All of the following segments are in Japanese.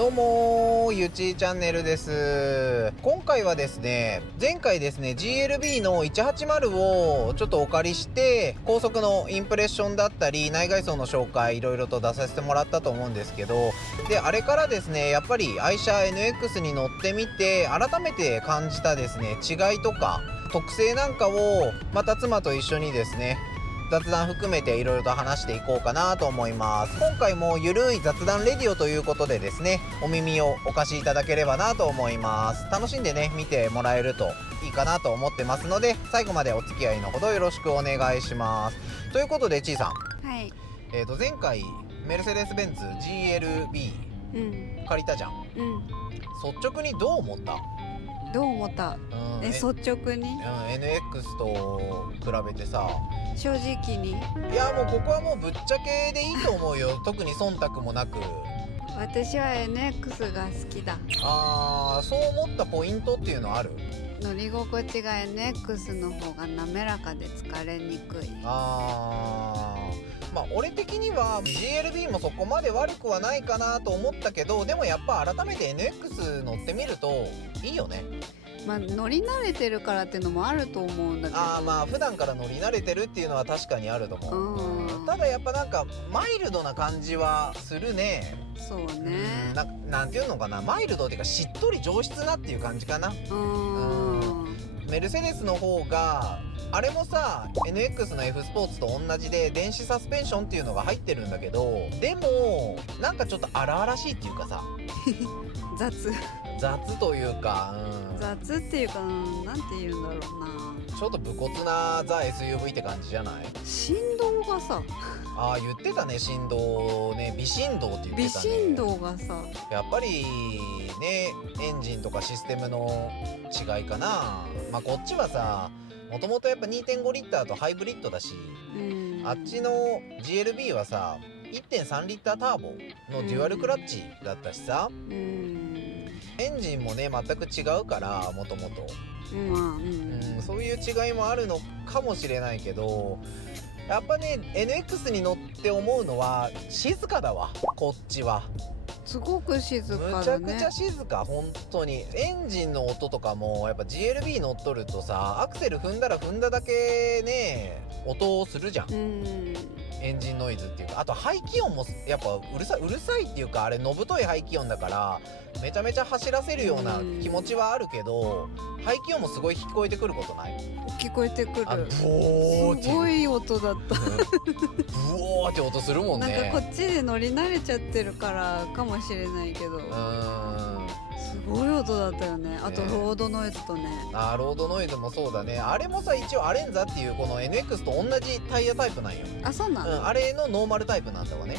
どうもゆちーチャンネルです。今回はですね、前回ですね GLB の180をちょっとお借りして高速のインプレッションだったり内外装の紹介いろいろと出させてもらったと思うんですけど、であれからですねやっぱり愛車 NX に乗ってみて改めて感じたですね違いとか特性なんかをまた妻と一緒にですね雑談含めていろいろと話していこうかなと思います。今回もゆるい雑談レディオということでですね、お耳をお貸しいただければなと思います。楽しんでね見てもらえるといいかなと思ってますので、最後までお付き合いのほどよろしくお願いします。ということでちーさん、はい。前回メルセデス・ベンツ GLB 借りたじゃん。率直にどう思った？どう思った？率直に？NX と比べてさ。正直に？いやもうここはもうぶっちゃけでいいと思うよ。特に忖度もなく。私は NX が好きだ。そう思ったポイントっていうのはある？乗り心地が NX の方が滑らかで疲れにくい。まあ俺的には GLB もそこまで悪くはないかなと思ったけど、でもやっぱ改めて NX 乗ってみるといいよね。まあ乗り慣れてるからっていうのもあると思うんだけど。まあ普段から乗り慣れてるっていうのは確かにあると思う。ただやっぱなんかマイルドな感じはするね。そうね。なんていうのかな、マイルドっていうかしっとり上質なっていう感じかな。メルセデスの方があれもさ NX の F スポーツと同じで電子サスペンションっていうのが入ってるんだけど、でもなんかちょっと荒々しいっていうかさ雑というか、雑っていうか、なんて言うんだろうな、ちょっと武骨なザ SUV って感じじゃない？振動がさ言ってたね、振動ね、微振動って言ってたね。微振動がさやっぱりねエンジンとかシステムの違いかな。まあこっちはさもともとやっぱ 2.5 リッターとハイブリッドだし、あっちの GLB はさ 1.3 リッターターボのデュアルクラッチだったしさ、エンジンもね全く違うからもともとそういう違いもあるのかもしれないけど、やっぱね NX に乗って思うのは静かだわ。こっちはすごく静かむちだね。ゃくちゃ静か。本当にエンジンの音とかもやっぱ GLB 乗っとるとさ、アクセル踏んだら踏んだだけね音をするじゃん。エンジンノイズっていうか、あと排気音もやっぱうるさいっていうか、あれのぶとい排気音だからめちゃめちゃ走らせるような気持ちはあるけど、排気音もすごい聞こえてくることない？聞こえてくる。ブオーっていうすごい音だったブオーって音するもんね。なんかこっちで乗り慣れちゃってるからかもしれないけど、すごい音だったよね。あとロードノイズとね。ロードノイズもそうだね。あれもさ一応アレンザっていうこの NX と同じタイヤタイプなんよ。そうなの？あれのノーマルタイプなんだわね。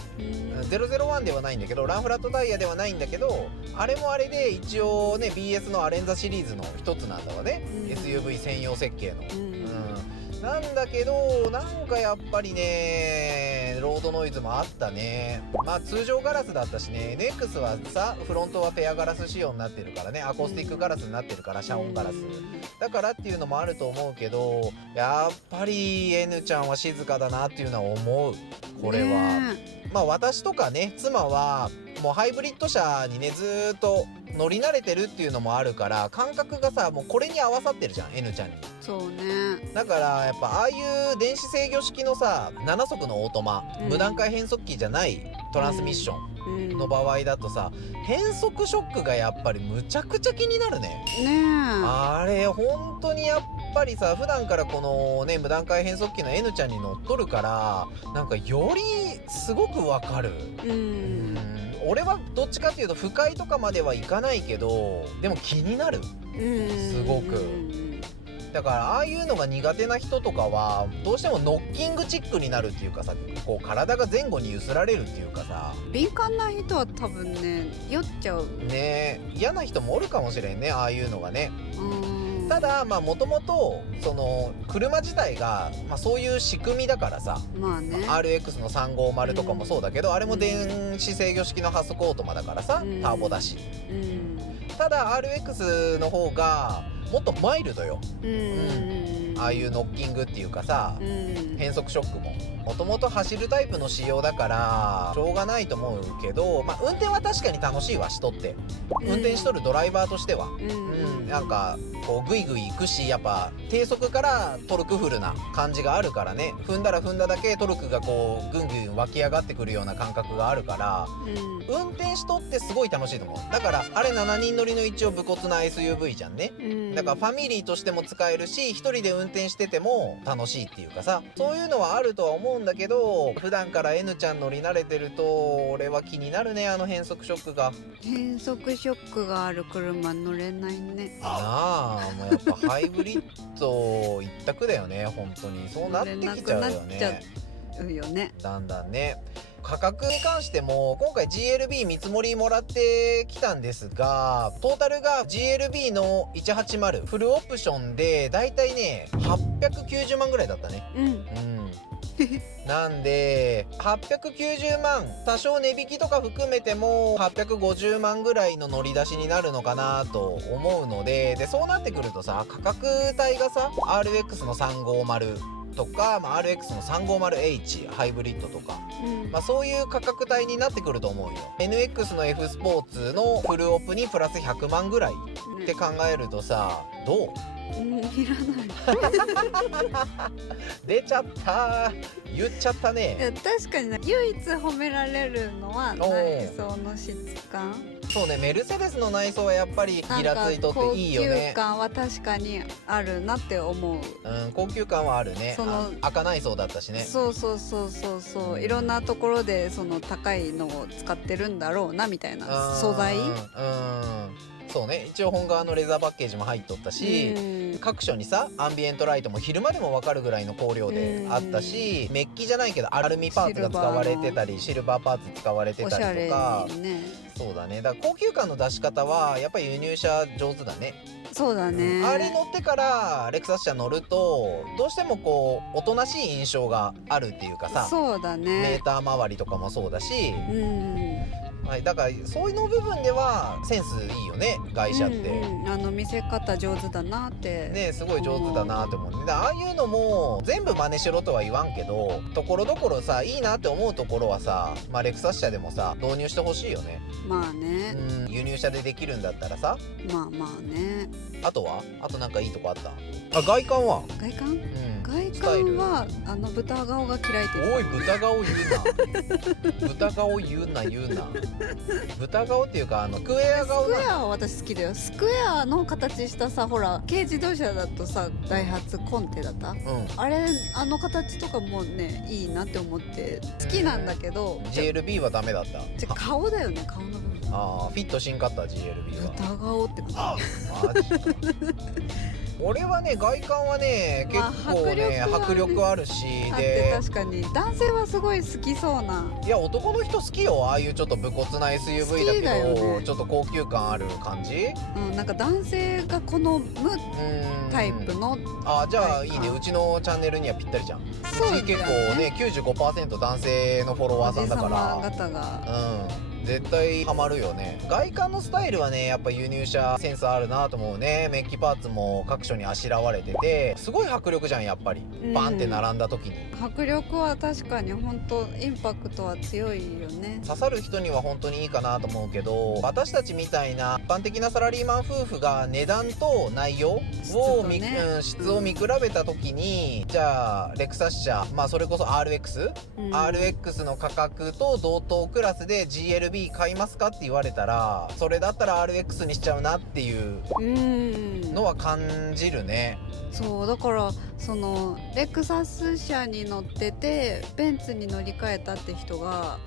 001ではないんだけど、ランフラットタイヤではないんだけど、あれもあれで一応ね BS のアレンザシリーズの一つなんだわね。SUV 専用設計の。なんだけどなんかやっぱりねロードノイズもあったね。まあ通常ガラスだったしね。 NX はさフロントはフェアガラス仕様になってるからね、アコースティックガラスになってるから、遮音ガラスだからっていうのもあると思うけど、やっぱり N ちゃんは静かだなっていうのは思う。これはまあ私とかね妻はもうハイブリッド車にねずーっと乗り慣れてるっていうのもあるから、感覚がさもうこれに合わさってるじゃん N ちゃんに。そうね。だからやっぱああいう電子制御式のさ7速のオートマ、無段階変速機じゃないトランスミッションの場合だとさ、変速ショックがやっぱりむちゃくちゃ気になるね。あれ本当にやっぱりさ普段からこのね無段階変速機の N ちゃんに乗っとるからなんかよりすごくわかる。俺はどっちかっていうと不快とかまではいかないけど、でも気になる。すごく。だからああいうのが苦手な人とかはどうしてもノッキングチックになるっていうかさ、こう体が前後に揺すられるっていうかさ、敏感な人は多分ね酔っちゃうね。嫌な人もおるかもしれんね、ああいうのがね。ただまあもともとその車自体が、そういう仕組みだからさ、RX の350とかもそうだけど、あれも電子制御式の8速オートマだからさ、ターボだし。ただ RX の方がもっとマイルドよ。うんああいうノッキングっていうかさ、変速ショックもともと走るタイプの仕様だからしょうがないと思うけど、まあ運転は確かに楽しいわしとって、運転しとるドライバーとしては、なんかこうグイグイ行くし、やっぱ低速からトルクフルな感じがあるからね、踏んだら踏んだだけトルクがこうぐんぐん湧き上がってくるような感覚があるから、運転しとってすごい楽しいと思う。だからあれ7人乗りの一応武骨な SUV じゃんね、だからファミリーとしても使えるし、一人で運転してても楽しいっていうかさ、そういうのはあるとは思うんだけど、普段から N ちゃん乗り慣れてると俺は気になるね、あの変速ショックが。変速ショックがある車乗れないね。ああ、もうやっぱハイブリッド一択だよね、本当にそうなってきちゃうよね。だんだんね。価格に関しても今回 GLB 見積もりもらってきたんですが、トータルが GLB の180フルオプションでだいたいね890万ぐらいだったね。なんで890万、多少値引きとか含めても850万ぐらいの乗り出しになるのかなと思うので、そうなってくるとさ、価格帯がさ RX の350とか、RX の 350H ハイブリッドとか、そういう価格帯になってくると思うよ。 NX の F スポーツのフルオプにプラス100万ぐらいって考えるとさ、どう？いらない出ちゃった、言っちゃったね。いや確かに唯一褒められるのは内装の質感。そうね、メルセデスの内装はやっぱりギラついとっていいよね。高級感は確かにあるなって思う。高級感はあるね。赤内装だったしね。そういろんなところでその高いのを使ってるんだろうなみたいな素材。そうね、一応本革のレザーパッケージも入っとったし、各所にさアンビエントライトも昼間でも分かるぐらいの光量であったし、メッキじゃないけどアルミパーツが使われてたりシルバーパーツ使われてたりとか、そうだね。だから高級感の出し方はやっぱり輸入車上手だね。そうだね。あれ乗ってからレクサス車乗るとどうしてもこうおとなしい印象があるっていうかさ、そうだね。メーター周りとかもそうだし、だからそういうの部分ではセンスいいよね、外車って。見せ方上手だなってね、すごい上手だなって思うね。ああいうのも全部真似しろとは言わんけど、ところどころさいいなって思うところはさ、レクサス車でもさ導入してほしいよね。まあね、輸入車でできるんだったらさ。まあね。あとなんかいいとこあった？外観は？外観は豚顔が嫌いって。おい、豚顔言うな豚顔言うな豚顔っていうかスクエア顔。スクエアは私好きだよ。スクエアの形したさ、ほら軽自動車だとさダイハツコンテだった、あれ形とかもねいいなって思って好きなんだけど、GLB はダメだった。じゃ顔だよね、顔の部分。フィットしんかった GLB は。豚顔って感じ。俺はね、外観はね結構ね、迫力あるし、で確かに男性はすごい好きそうな。いや男の人好きよ、ああいうちょっと武骨な SUV だけどちょっと高級感ある感じ。なんか男性が好むタイプの。じゃあいいね、うちのチャンネルにはぴったりじゃん。うち結構ね 95% 男性のフォロワーさんだから、おじさま方が絶対ハマるよね。外観のスタイルはねやっぱ輸入車センスあるなと思うね。メッキパーツも各所にあしらわれててすごい迫力じゃん、やっぱりバンって並んだ時に。迫力は確かに本当インパクトは強いよね。刺さる人には本当にいいかなと思うけど、私たちみたいな一般的なサラリーマン夫婦が値段と内容を質を見比べた時に、じゃあレクサス車、それこそ RX の価格と同等クラスで GLB買いますかって言われたら、それだったら RX にしちゃうなっていうのは感じるね。そうだからそのレクサス車に乗っててベンツに乗り換えたって人が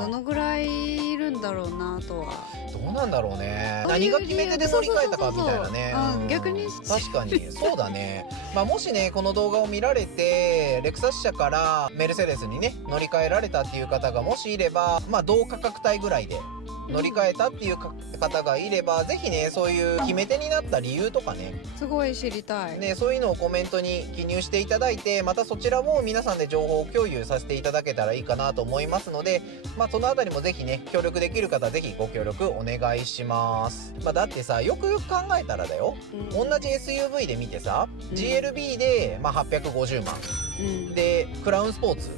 どのぐらいいるんだろうなとは。どうなんだろうね、何が決め手で乗り換えたかみたいなね。逆に確かにそうだね。もしねこの動画を見られてレクサス車からメルセデスにね乗り換えられたっていう方がもしいれば、同価格帯ぐらいで乗り換えたっていう方がいれば、ぜひねそういう決め手になった理由とかね、すごい知りたい、ね、そういうのをコメントに記入していただいて、またそちらも皆さんで情報共有させていただけたらいいかなと思いますので、そのあたりもぜひね協力できる方ぜひご協力お願いします。だってさ、よくよく考えたらだよ、同じ SUV で見てさ、GLB で、850万、でクラウンスポーツ、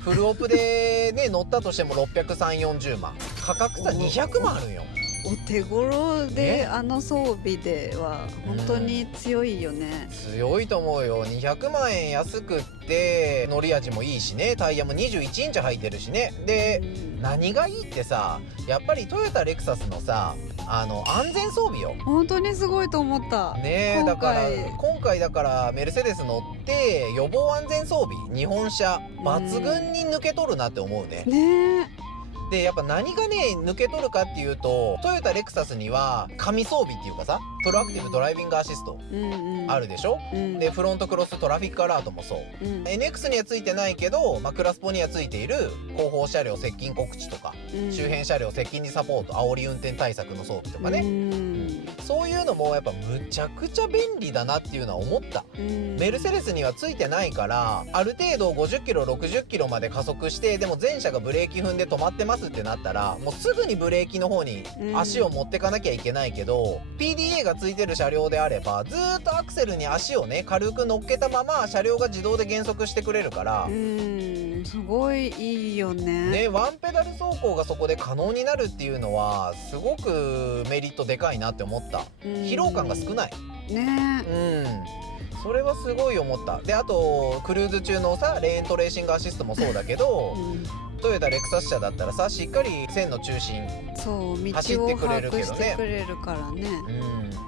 フルオプでね乗ったとしても630-40万、価格差200万あるんよ。お手頃であの装備では本当に強いよね、強いと思うよ。200万円安くって乗り味もいいしね、タイヤも21インチ入ってるしね。で、何がいいってさ、やっぱりトヨタレクサスのさ安全装備よ。本当にすごいと思ったねえ、だから今回だからメルセデス乗って予防安全装備日本車抜群に抜け取るなって思うね。ねえ、でやっぱ何がね抜け取るかっていうと、トヨタレクサスには神装備っていうかさ、プロアクティブドライビングアシストあるでしょ、でフロントクロストラフィックアラートもそう、NX にはついてないけど、クラスポにはついている後方車両接近告知とか、周辺車両接近にサポート、煽り運転対策の装備とかね、そういうのもやっぱむちゃくちゃ便利だなっていうのは思った。メルセデスにはついてないから、ある程度50キロ60キロまで加速して、でも前車がブレーキ踏んで止まってますってなったら、もうすぐにブレーキの方に足を持ってかなきゃいけないけど、PDA がついてる車両であればずーっとアクセルに足をね軽く乗っけたまま車両が自動で減速してくれるから、すごいいいよね。ワンペダル走行がそこで可能になるっていうのはすごくメリットでかいなって思った。疲労感が少ないね。それはすごい思った。であとクルーズ中のさレーントレーシングアシストもそうだけど、トヨタレクサス車だったらさ、しっかり線の中心走ってくれるけどね、してくれるからね。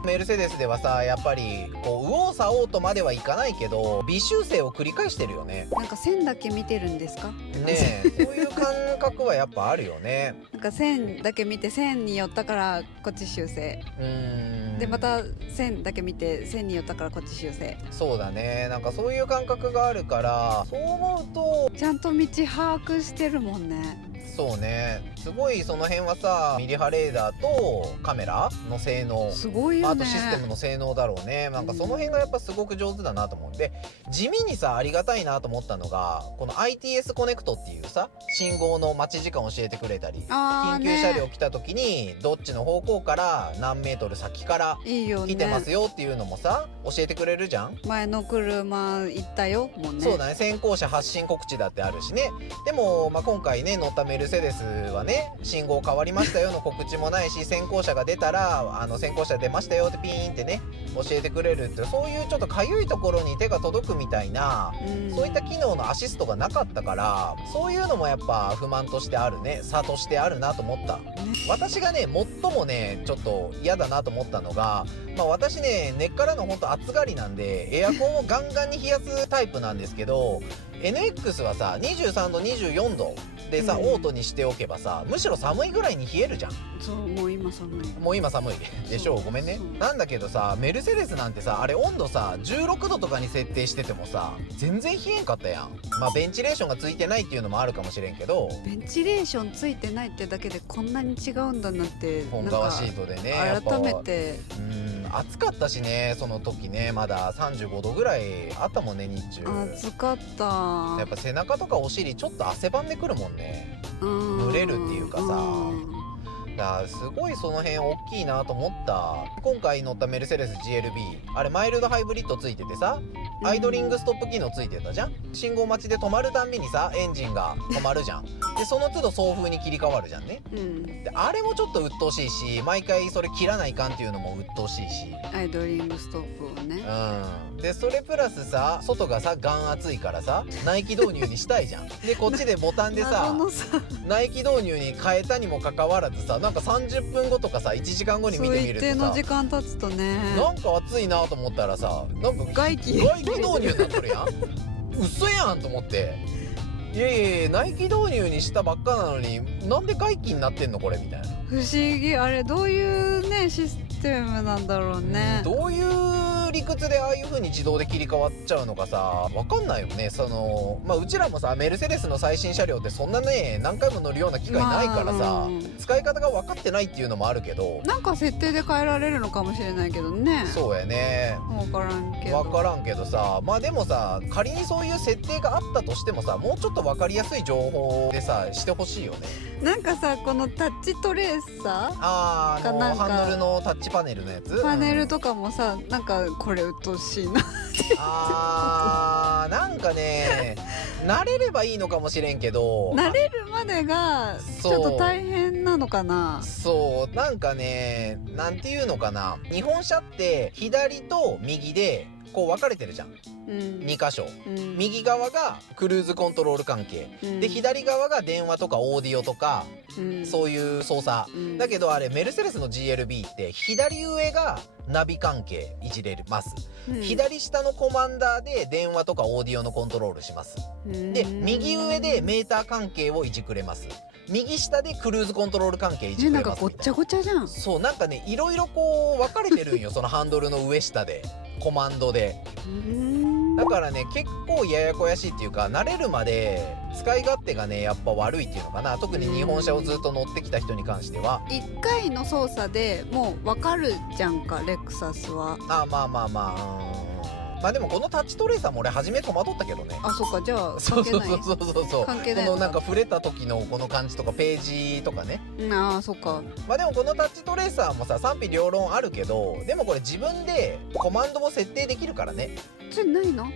メルセデスではさ、やっぱりこう右往左往とまではいかないけど微修正を繰り返してるよね。なんか線だけ見てるんですかねえ、そういう感覚はやっぱあるよね。なんか線だけ見て線に寄ったからこっち修正で、また線だけ見て線に寄ったからこっち修正。そうだね、なんかそういう感覚があるから、そう思うとちゃんと道把握してるもんね。そうね、すごいその辺はさ、ミリ波レーダーとカメラの性能すごいよね、あとシステムの性能だろうね。なんかその辺がやっぱすごく上手だなと思うんで、地味にさありがたいなと思ったのが、この ITS コネクトっていうさ、信号の待ち時間教えてくれたり、緊急車両来た時にどっちの方向から何メートル先から来てますよっていうのもさ教えてくれるじゃん。前の車行ったよもんね。そうだね、先行車発進告知だってあるしね。でも、今回ね乗ったメルセデスはね、信号変わりましたよの告知もないし、先行車が出たら先行車出ましたよってピーンってね教えてくれるって、そういうちょっとかゆいところに手が届くみたいな、そういった機能のアシストがなかったから、そういうのもやっぱ不満としてあるね、差としてあるなと思った。私がね最もねちょっと嫌だなと思ったのが、私ね根っからのほんと暑がりなんでエアコンをガンガンに冷やすタイプなんですけど、NX はさ23度24度でさ、オートにしておけばさ、むしろ寒いぐらいに冷えるじゃん。そう、もう今寒いでしょう、ごめんね。なんだけどさ、メルセデスなんてさ、あれ温度さ16度とかに設定しててもさ全然冷えんかったやん。ベンチレーションがついてないっていうのもあるかもしれんけど、ベンチレーションついてないってだけでこんなに違うんだなって、本革シートでね改めて暑かったしね、その時ねまだ35度ぐらいあったもんね、日中。暑かった。やっぱ背中とかお尻ちょっと汗ばんでくるもんね。蒸れるっていうかさ、だからすごいその辺大きいなと思った。今回乗ったメルセデス GLB、 あれマイルドハイブリッドついててさ、アイドリングストップ機能ついてたじゃん。信号待ちで止まるたんびにさエンジンが止まるじゃん。でその都度送風に切り替わるじゃんね。であれもちょっと鬱陶しいし、毎回それ切らないかんっていうのも鬱陶しいし、アイドリングストップをね。でそれプラスさ、外がさガン暑いからさナイキ導入にしたいじゃん。でこっちでボタンでさナイキ導入に変えたにもかかわらずさ、なんか30分後とかさ1時間後に見てみるとさ、一定の時間経つとね、なんか暑いなと思ったらさ、なんか外気導入になっとるやん。嘘やんと思って、いやナイキ導入にしたばっかなのになんで外気になってんのこれみたいな。不思議、あれどういうねシステムなんだろうね。どういう理屈でああいう風に自動で切り替わっちゃうのかさ、わかんないよね。うちらもさメルセデスの最新車両ってそんなね何回も乗るような機会ないからさ、使い方が分かってないっていうのもあるけど、なんか設定で変えられるのかもしれないけどね。そうやね、分からんけどさ、まあでもさ、仮にそういう設定があったとしてもさ、もうちょっと分かりやすい情報でさしてほしいよね。なんかさ、このタッチトレーサー、ハンドルのタッチパネルのやつ、パネルとかもさ、なんかこれ鬱陶しいななんかね慣れればいいのかもしれんけど、慣れるまでがちょっと大変なのかな。そうなんかね、なんていうのかな、日本車って左と右でこう分かれてるじゃん、2箇所、右側がクルーズコントロール関係、で左側が電話とかオーディオとか、そういう操作、だけどあれメルセデスの GLB って左上がナビ関係いじれます、左下のコマンダーで電話とかオーディオのコントロールします、で右上でメーター関係をいじくれます、右下でクルーズコントロール関係いじくれますみたいな。なんかごっちゃごちゃじゃん。そう、なんかねいろいろこう分かれてるんよそのハンドルの上下でコマンドで。だからね結構ややこやしいっていうか、慣れるまで使い勝手がねやっぱ悪いっていうのかな、特に日本車をずっと乗ってきた人に関しては。1回の操作でもう分かるじゃんか、レクサスは。まあでもこのタッチトレーサーも俺初め戸惑ったけどね。あ、そっか、じゃあ関係ない。そう関係ない。このなんか触れた時のこの感じとかページとかね。ああ、そっか。まあでもこのタッチトレーサーもさ賛否両論あるけど、でもこれ自分でコマンドも設定できるからね。それないの？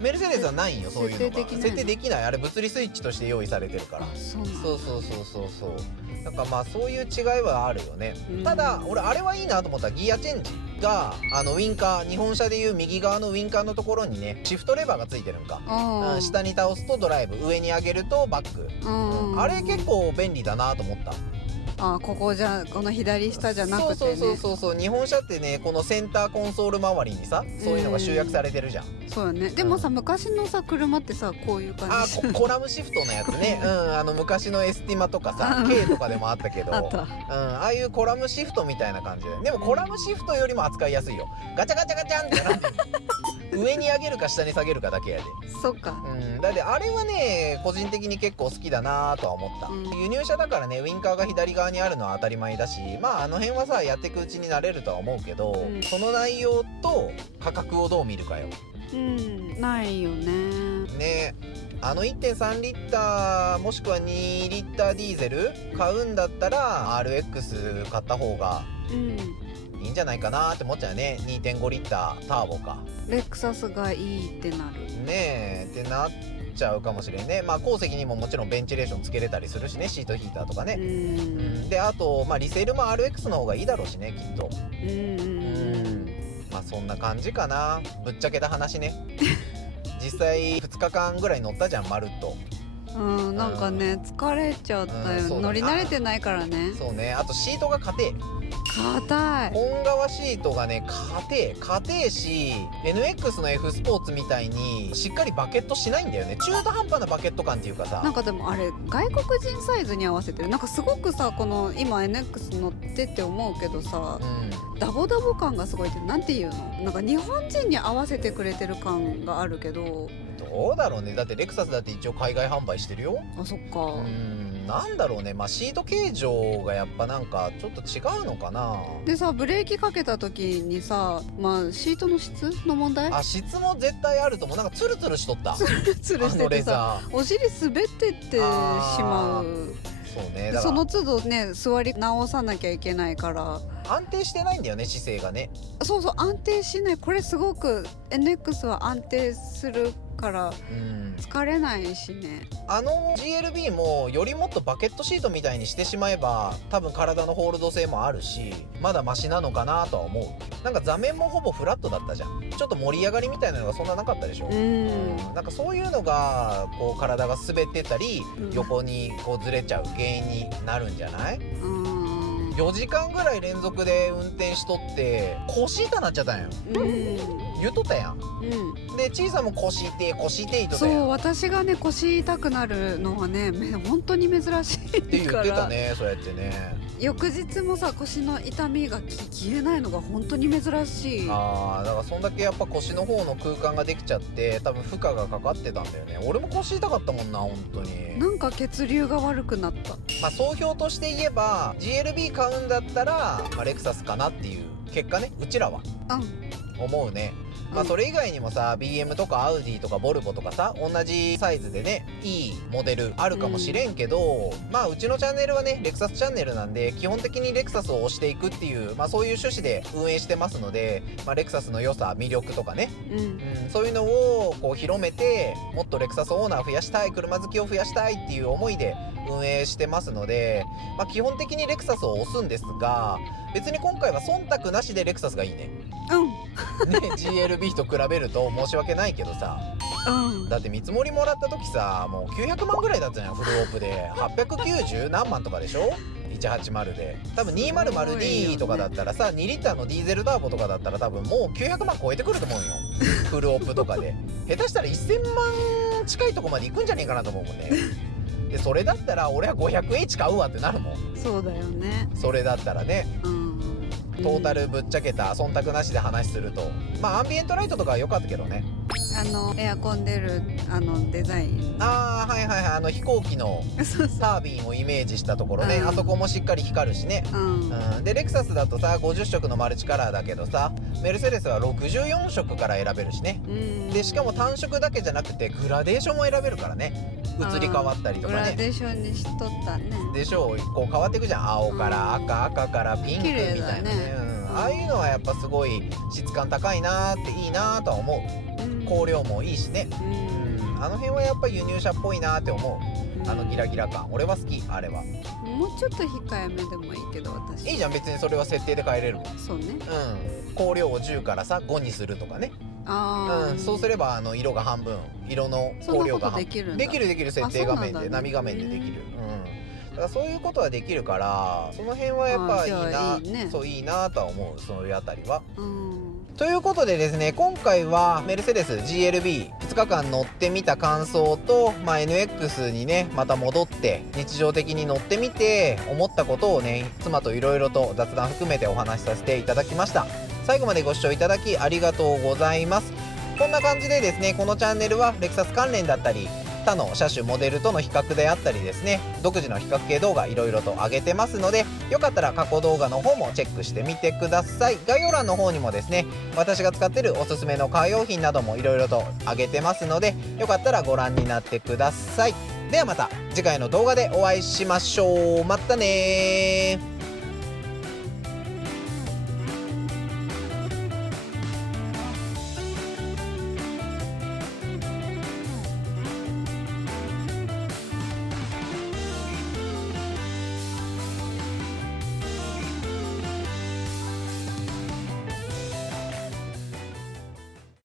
メルセデスはないんよ、そういうのが。設定できない。あれ物理スイッチとして用意されてるから。そうなんだ。そうなんかまあそういう違いはあるよね。ただ俺あれはいいなと思った、ギアチェンジがウインカー、日本車でいう右側のウインカーのところにねシフトレバーがついてるんか、下に倒すとドライブ、上に上げるとバック、あれ結構便利だなと思った。ここじゃ、この左下じゃなくてね。そう日本車ってねこのセンターコンソール周りにさそういうのが集約されてるじゃん。そうよね。でもさ、昔のさ車ってさこういう感じ。コラムシフトのやつね昔のエスティマとかさ K とかでもあったけどああいうコラムシフトみたいな感じで、でもコラムシフトよりも扱いやすいよ。ガチャガチャガチャンってなってる上に上げるか下に下げるかだけやで。そっか。だってあれはね個人的に結構好きだなとは思った、輸入車だからねウインカーが左側にあるのは当たり前だし、まああの辺はさやっていくうちになれるとは思うけど、その内容と価格をどう見るかよ。ないよね。ね、1.3 リッターもしくは2リッターディーゼル買うんだったら RX 買った方がいいんじゃないかなって思っちゃうよね。 2.5 リッターターボか。レクサスがいいってなるねってなっちゃうかもしれんね。まあ後席にももちろんベンチレーションつけれたりするしね、シートヒーターとかね。であとリセールも RX の方がいいだろうしねきっと。まあそんな感じかな、ぶっちゃけた話ね実際2日間ぐらい乗ったじゃんまるっと。なんかね疲れちゃったよ、乗り慣れてないからね。そうね、あとシートが硬い。本革シートがね硬いし NX の F スポーツみたいにしっかりバケットしないんだよね。中途半端なバケット感っていうかさ、なんかでもあれ外国人サイズに合わせてる。なんかすごくさこの今 NX 乗ってって思うけどさ、ダボダボ感がすごいって、なんていうの、なんか日本人に合わせてくれてる感があるけど。どうだろうね。だってレクサスだって一応海外販売してるよ。あ、そっか。なんだろうね、シート形状がやっぱなんかちょっと違うのかな。でさ、ブレーキかけた時にさ、シートの質の問題。質も絶対あると思う。なんかツルツルしとった。ツルツルしててさ、お尻滑ってってしまう。そうね、その都度ね座り直さなきゃいけないから安定してないんだよね、姿勢がね。そう安定しない。これすごく NX は安定するから疲れないしね。GLB もよりもっとバケットシートみたいにしてしまえば多分体のホールド性もあるしまだマシなのかなとは思う。なんか座面もほぼフラットだったじゃん。ちょっと盛り上がりみたいなのがそんななかったでしょ。なんかそういうのがこう体が滑ってたり、横にこうずれちゃう原因になるんじゃない？4時間ぐらい連続で運転しとって腰痛なっちゃったんよ。言っとったやん。うんでちいさんも腰痛い腰痛いとったそうやんっ私がね腰痛くなるのはね本当に珍しいて言ってからたね。そうやってね。翌日もさ腰の痛みが消えないのが本当に珍しい。だからそんだけやっぱ腰の方の空間ができちゃって多分負荷がかかってたんだよね。俺も腰痛かったもんな本当に。なんか血流が悪くなった。総評として言えば GLB 買うんだったら、レクサスかなっていう結果ね、うちらは思うね。それ以外にもさ BM とかアウディとかボルボとかさ同じサイズでねいいモデルあるかもしれんけど、うちのチャンネルはねレクサスチャンネルなんで基本的にレクサスを推していくっていう、そういう趣旨で運営してますので、レクサスの良さ魅力とかね、そういうのをこう広めてもっとレクサスオーナー増やしたい、車好きを増やしたいっていう思いで運営してますので、基本的にレクサスを推すんですが、別に今回は忖度なしでレクサスがいいね。ね GLB と比べると申し訳ないけどさ、だって見積もりもらった時さもう900万ぐらいだったじゃん。フルオープで890何万とかでしょ180で。多分 200D とかだったらさ2リッターのディーゼルターボとかだったら多分もう900万超えてくると思うよフルオープとかで下手したら1000万近いとこまで行くんじゃねえかなと思うもんね。でそれだったら俺は 500H 買うわってなるもん。そうだよね。それだったらね、トータルぶっちゃけた忖度なしで話するとアンビエントライトとかは良かったけどね。エアコン出るデザイン飛行機のタービンをイメージしたところね、あそこもしっかり光るしね、でレクサスだとさ50色のマルチカラーだけどさメルセデスは64色から選べるしね、でしかも単色だけじゃなくてグラデーションも選べるからね、移り変わったりとかね。グラデーションにしとったね。でしょう、こう変わっていくじゃん。青から赤、赤からピンクみたいなね、ああいうのはやっぱすごい質感高いなーっていいなーとは思う。光量もいいしね、あの辺はやっぱ輸入車っぽいなーって思う。あのギラギラ感俺は好き。あれはもうちょっと控えめでもいいけど私いいじゃん別に。それは設定で変えれるもん。そうね。光量を10からさ5にするとかね。そうすれば色が半分、色の光量が半分できる設定画面で、ナビ画面でできる。だからそういうことはできるから、その辺はやっぱいいな、そういいなとは思う。そういうあたりは。ということでですね、今回はメルセデス GLB2 日間乗ってみた感想と、NX にねまた戻って日常的に乗ってみて思ったことをね妻といろいろと雑談含めてお話しさせていただきました。最後までご視聴いただきありがとうございます。こんな感じでですね、このチャンネルはレクサス関連だったり他の車種モデルとの比較であったりですね、独自の比較系動画いろいろと上げてますので、よかったら過去動画の方もチェックしてみてください。概要欄の方にもですね、私が使ってるおすすめのカー用品などもいろいろと上げてますので、よかったらご覧になってください。ではまた次回の動画でお会いしましょう。またねー。